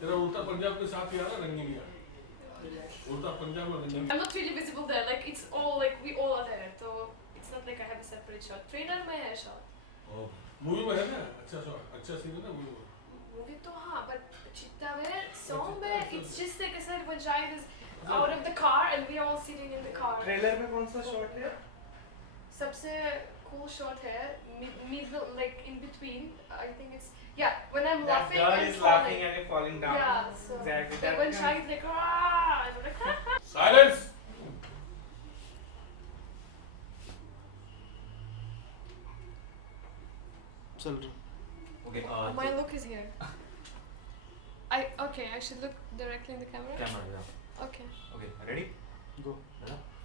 तेरा उल्टा पंजाब के साथ ही आ रहा रंगीनिया उल्टा पंजाब और रंगीनिया I'm not really visible there. Like it's all like we all are there. So it's not like I have a separate shot. Trailer में है shot. ओ मूवी में है ना अच्छा सीन है ना मूवी में Movie तो हाँ, but चित्ता में song में it's just like I said when Shahid is out of the car and we are all sitting in the car. Trailer में कौन सा शॉट है? सबसे cool shot है middle like in between. I think it's when I'm That laughing girl and is falling. laughing and falling down. Yeah, so Exactly. like That when becomes- Shahid like ah, I'm like silence चल रहा Okay. my look is here. I should look directly in the camera. Camera, yeah. Okay. Okay, ready? Go.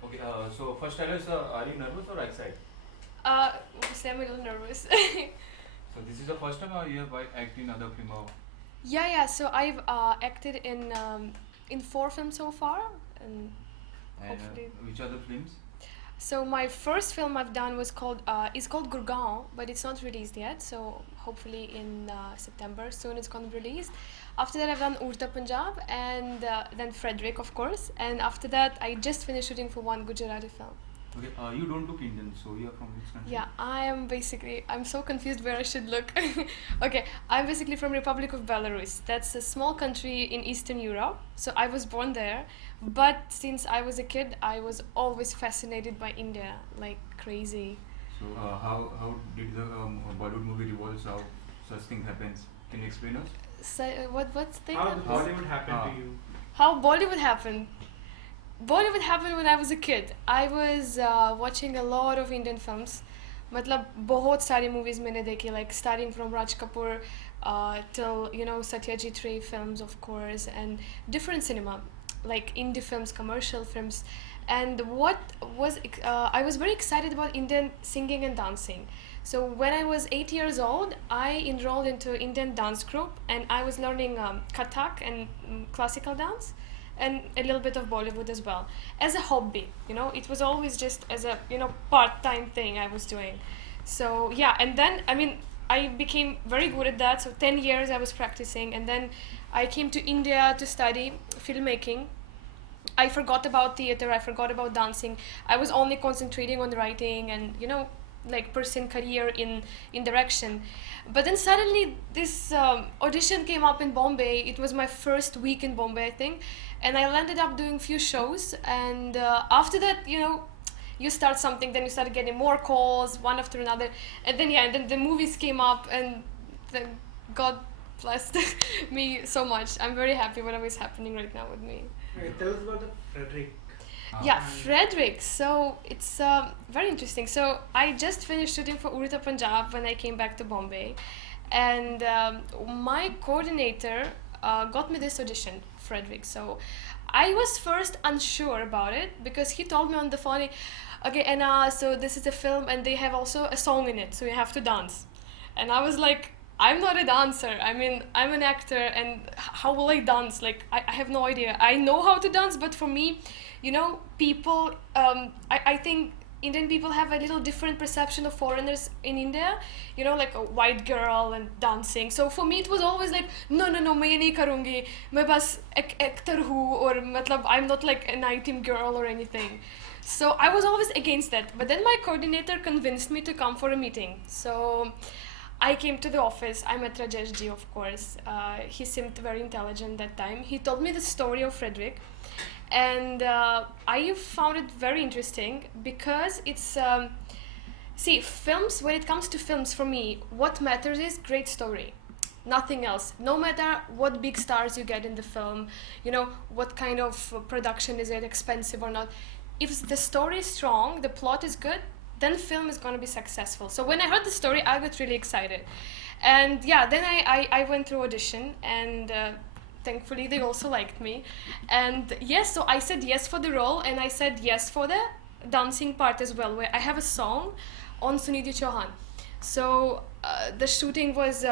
Okay. So first tell us, are you nervous or excited? Obviously I'm a little nervous. So this is the first time or you have acted in other film? Or Yeah. So I've acted in 4 films so far, and hopefully. Which other films? So my first film I've done was called Gurgaon, but it's not released yet. So hopefully in September soon it's gonna be released. After that I've done Udta Punjab and then Frederick, of course. And after that I just finished shooting for one Gujarati film. Okay. You don't look Indian, so you are from which country? Yeah, I'm so confused where I should look. Okay, I'm basically from Republic of Belarus. That's a small country in Eastern Europe. So I was born there, but since I was a kid, I was always fascinated by India, like crazy. So how did the Bollywood movie revolves? How such thing happens? Can you explain us? So what's the thing? How that- Bollywood happened to you? How Bollywood happened? Bollywood happened when I was a kid. I was watching a lot of Indian films. मतलब बहुत सारी movies मैंने देखी, like starting from Raj Kapoor till Satyajit Ray films, of course, and different cinema, like indie films, commercial films. And I was very excited about Indian singing and dancing. So when I was 8 years old, I enrolled into Indian dance group, and I was learning Kathak and classical dance, and a little bit of Bollywood as well, as a hobby. It was always just as a part-time thing I was doing. So and then I became very good at that. So 10 years I was practicing, and then I came to India to study filmmaking. I forgot about theater, I forgot about dancing. I was only concentrating on writing and like pursuing career in direction. But then suddenly this audition came up in Bombay. It was my first week in Bombay, I think, and I landed up doing few shows. And after that, you start something, then you start getting more calls one after another, and then the movies came up, and God blessed me so much. I'm very happy whatever is happening right now with me. Tell us about the Frederick. Frederick. So it's very interesting. So I just finished shooting for Udta Punjab when I came back to Bombay, and my coordinator got me this audition, Frederick. So I was first unsure about it because he told me on the phone, okay, Anna, so this is a film and they have also a song in it, so you have to dance. And I was like, I'm not a dancer. I'm an actor, and how will I dance? Like, I have no idea. I know how to dance, but for me, people, I think Indian people have a little different perception of foreigners in India, like a white girl and dancing. So for me, it was always like, no, मैं ये नहीं करूँगी, मैं बस एक actor हूँ, और मतलब I'm not like an item girl or anything. So I was always against that. But then my coordinator convinced me to come for a meeting. So I came to the office. I met Rajesh ji, of course. He seemed very intelligent that time. He told me the story of Frederick, and I found it very interesting because it's films. When it comes to films, for me, what matters is great story. Nothing else. No matter what big stars you get in the film, what kind of production is it, expensive or not. If the story is strong, the plot is good, then film is going to be successful. So when I heard the story, I got really excited. And then I went through audition, and thankfully they also liked me. And so I said yes for the role, and I said yes for the dancing part as well, where I have a song on Sunidhi Chauhan. So the shooting was,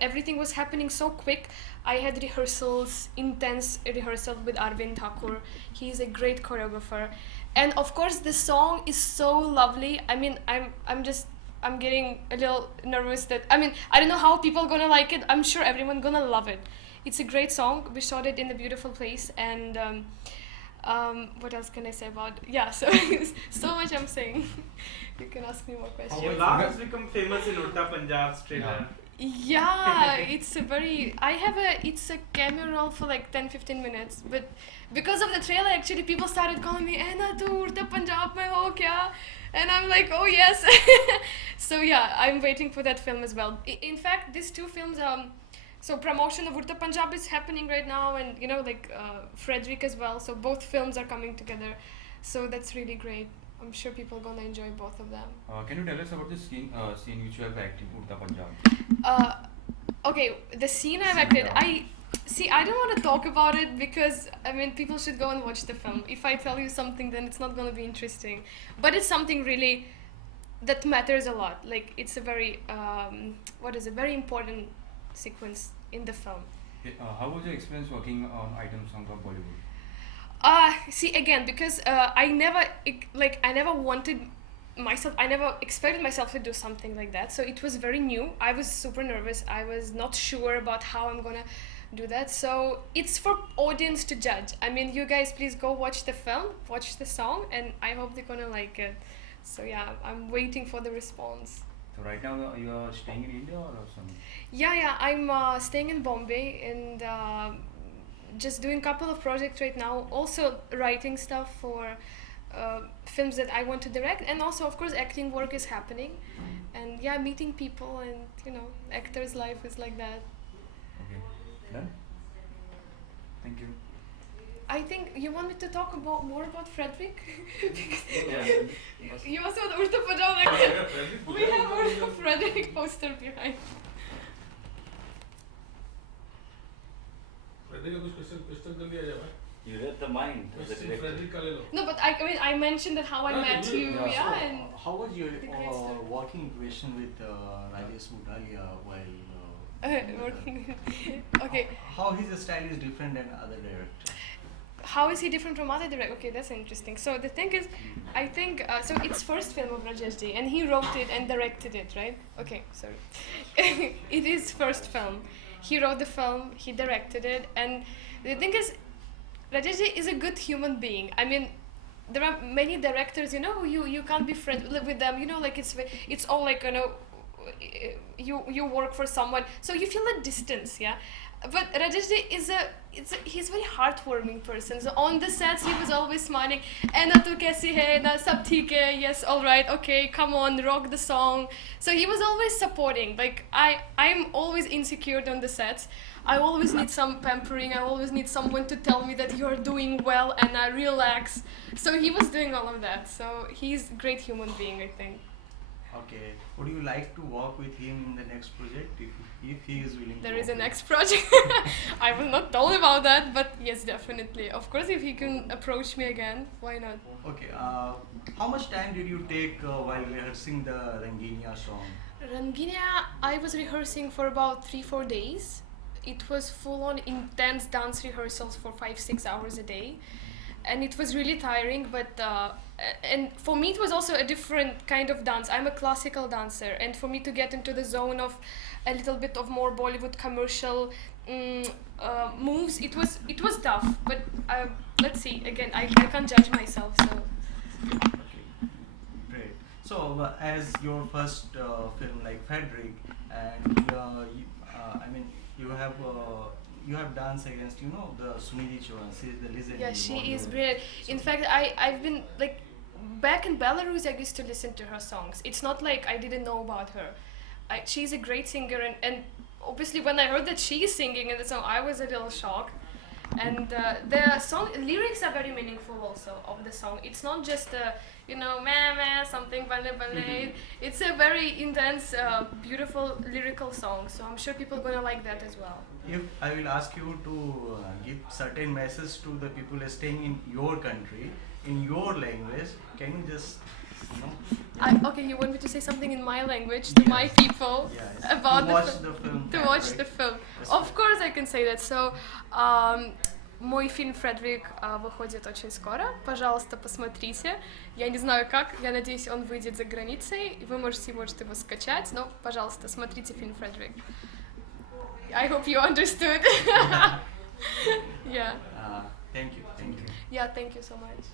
everything was happening so quick. I had rehearsals, intense rehearsal with Arvind Thakur. He's a great choreographer. And of course, the song is so lovely. I'm just I'm getting a little nervous that, I mean, I don't know how people gonna like it. I'm sure everyone gonna love it. It's a great song. We shot it in a beautiful place, and what else can I say about? Yeah, so so much I'm saying. You can ask me more questions. Your laugh has become famous in Udta Punjab's trailer. Yeah, it's a very. It's a cameo role for like 10-15 minutes, but because of the trailer, actually, people started calling me, "Anna, tu Udta Punjab mein ho kya?" And I'm like, "Oh yes." So yeah, I'm waiting for that film as well. In fact, these two films, so promotion of Udta Punjab is happening right now, and you know, like Frederick as well. So both films are coming together, so that's really great. I'm sure people are gonna enjoy both of them. Can you tell us about the scene which you have acted in Udta Punjab? Okay, the scene I've acted, I don't want to talk about it because I mean people should go and watch the film. If I tell you something, then it's not gonna be interesting. But it's something really that matters a lot. Like it's a very very important sequence in the film. How was your experience working on item song of Bollywood? See again, because I never wanted myself, I never expected myself to do something like that. So it was very new. I was super nervous. I was not sure about how I'm gonna do that. So it's for audience to judge. I mean, you guys please go watch the film, watch the song, and I hope they're gonna like it. So yeah, I'm waiting for the response. So right now you are staying in India or something? Yeah, I'm staying in Bombay and just doing a couple of projects right now. Also writing stuff for films that I want to direct, and also of course acting work is happening, and yeah, meeting people, and you know, actor's life is like that. Okay, done. Thank you. I think you want me to talk more about Frederick. You also want Udta Punjab actor. We have our Frederick poster behind. Frederick का कुछ question कर लिया जाए। You read the mind of the director. Frederick का ले लो। No, but I mean I mentioned that how I met you, yeah, So, and how was your the great story. working relation with Rajesh Budalia while working. Okay. How his style is different than other directors? How is he different from other directors? Okay, that's interesting. So the thing is, I think so. It's first film of Rajesh Ji, and he wrote it and directed it, right? Okay, sorry. It is first film. He wrote the film, he directed it, and the thing is, Rajesh Ji is a good human being. I mean, there are many directors, you know, you can't be friends with them. You know, like it's all like, you know, you work for someone, so you feel a distance, yeah. But Rajesh Ji he's a very heartwarming person. So on the sets he was always smiling. "Anna, tu kaisi hai? Na sab theek hai? Yes, all right, okay, come on, rock the song." So he was always supporting. Like I'm always insecure on the sets. I always need some pampering. I always need someone to tell me that you're doing well and I relax. So he was doing all of that. So he's a great human being, I think. Okay. Would you like to work with him in the next project if he is willing? There to is a work next project. I will not tell about that, but yes, definitely. Of course, if he can approach me again, why not? Okay. How much time did you take while rehearsing the Ranginia song? Ranginia, I was rehearsing for about 3-4 days. It was full-on intense dance rehearsals for 5-6 hours a day. And it was really tiring, but and for me it was also a different kind of dance. I'm a classical dancer, and for me to get into the zone of a little bit of more Bollywood commercial moves, it was tough. But let's see. Again, I can't judge myself. So Great. So as your first film like Frederick, and I mean you have danced against, you know, the Sunidhi Chauhan. She is the legend. yeah, in she is Bollywood. brilliant. So In fact, I've been like back in Belarus. I used to listen to her songs. It's not like I didn't know about her. She's a great singer, and obviously when I heard that she's singing in the song, I was a little shocked. And the song lyrics are very meaningful also of the song. It's not just you know, meh meh something bale bale. It's a very intense, beautiful lyrical song. So I'm sure people are gonna like that as well. if I will ask you to give certain message to the people staying in your country in your language, can you just, you know? Okay, you want me to say something in my language to my people Yes. about to watch the the film. to watch the Frederick. film. Yes, Of course, I can say that. So, мой фильм «Фредерик» выходит очень скоро. Пожалуйста, посмотрите. Я не знаю как, я надеюсь, он выйдет за границей, и вы можете его скачать, но, пожалуйста, смотрите фильм «Фредерик». I hope you understood. Yeah. Thank you. Yeah, thank you so much.